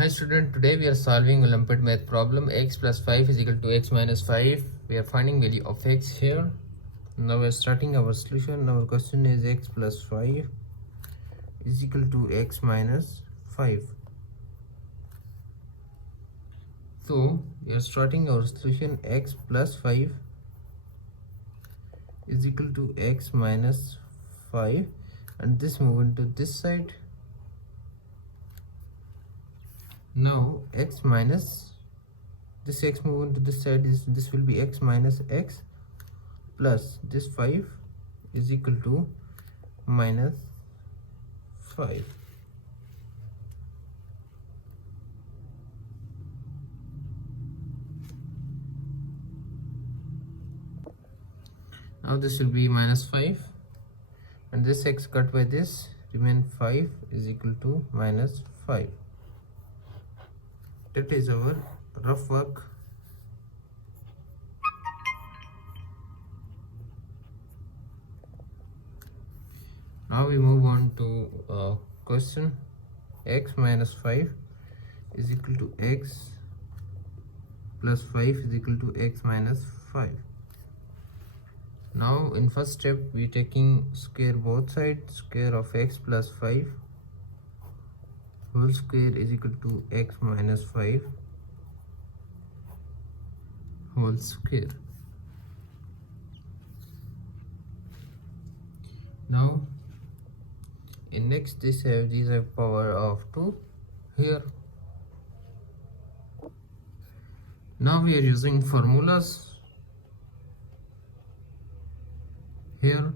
Hi student, today we are solving Olympiad math problem x plus 5 is equal to x minus 5. We are finding value of x here. Now we are starting our solution. Our question is x plus 5 is equal to x minus 5. So we are starting our solution. X plus 5 is equal to x minus 5, and this move into this side. Now x minus this x move into this side, this will be x minus x plus this 5 is equal to minus 5. Now this will be minus 5, and this x cut by this remain 5 is equal to minus 5. That is our rough work. Now we move on to question. X minus 5 is equal to x plus 5 is equal to x minus 5. Now in first step we taking square both sides. Square of x plus 5 whole square is equal to x minus 5 whole square. Now in next these have power of 2 here. Now we are using formulas. Here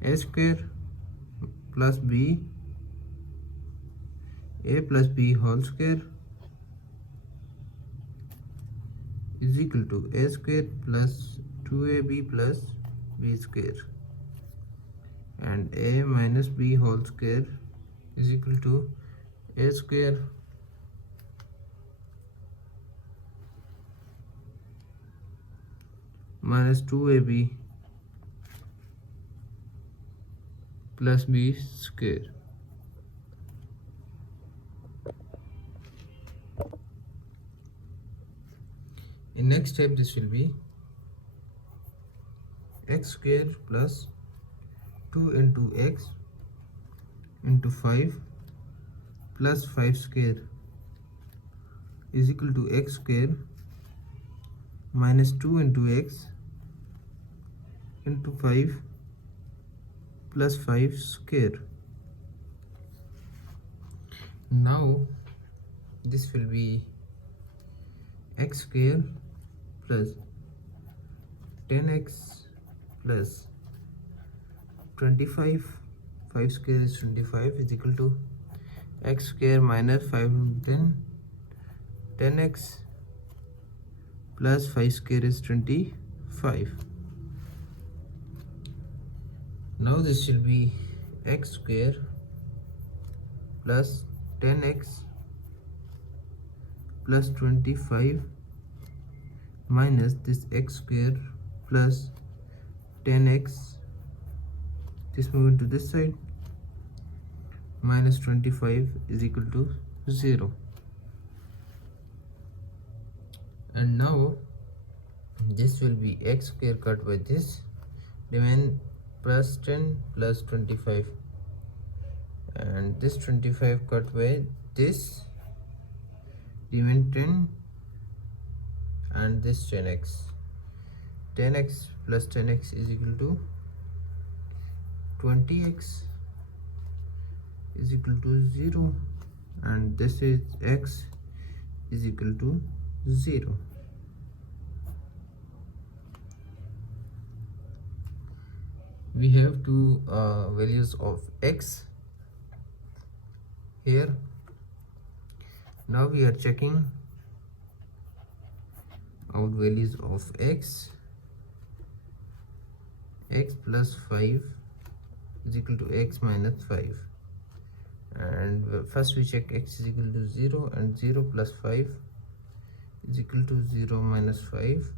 a square plus b, a plus b whole square is equal to a square plus 2ab plus b square, and a minus b whole square is equal to a square minus 2ab plus b square. In next step this will be x square plus 2 into x into 5 plus 5 square is equal to x square minus 2 into x into 5 plus 5 square. Now this will be x square plus 10x plus 25, 5 square is 25 is equal to x square minus 5, then 10x plus 5 square is 25. Now this will be x square plus 10x plus 25 minus this x square plus 10x, this move into this side, minus 25 is equal to 0. And now this will be x square cut by this remain plus 10 plus 25, and this 25 cut by this remain 10, and this 10x plus 10x is equal to 20x is equal to 0, and this is x is equal to 0. We have two values of x here. Now we are checking out values of x. X plus 5 is equal to x minus 5, and first we check x is equal to 0, and 0 plus 5 is equal to 0 minus 5,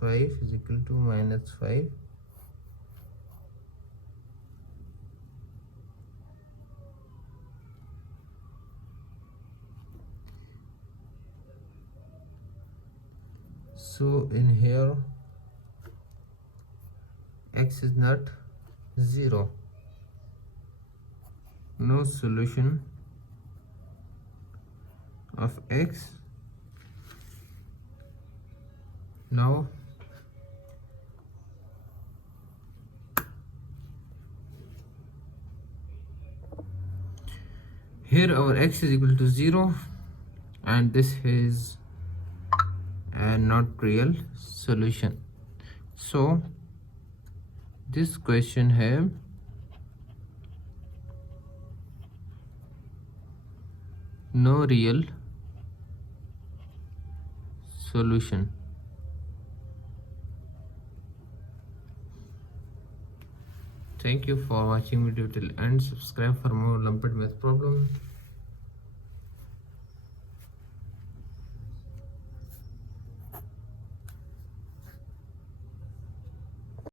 5 is equal to minus 5, So in here x is not 0, no solution of x. Now here our x is equal to 0 and this is a not real solution. So this question have no real solution. Thank you for watching video till end. Subscribe for more Olympiad math problems.